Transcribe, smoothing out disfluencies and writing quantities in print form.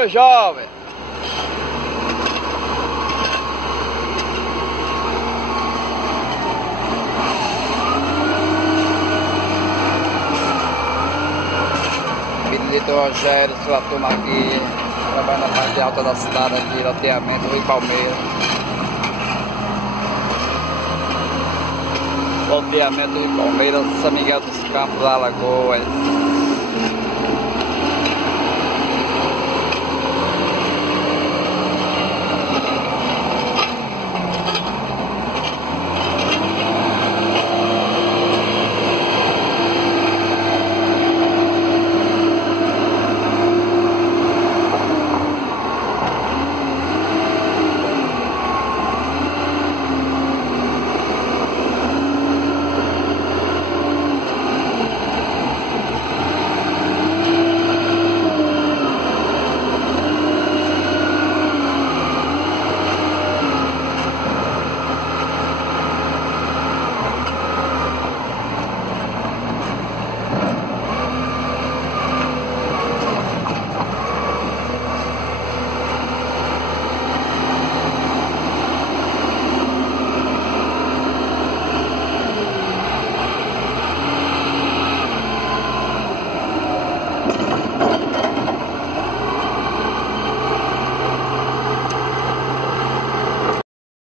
meu jovem. Benedito Rogério, sua turma aqui, trabalhando na parte alta da cidade aqui, loteamento Rio Palmeira. Loteamento Rio Palmeira, São Miguel dos Campos, Alagoas.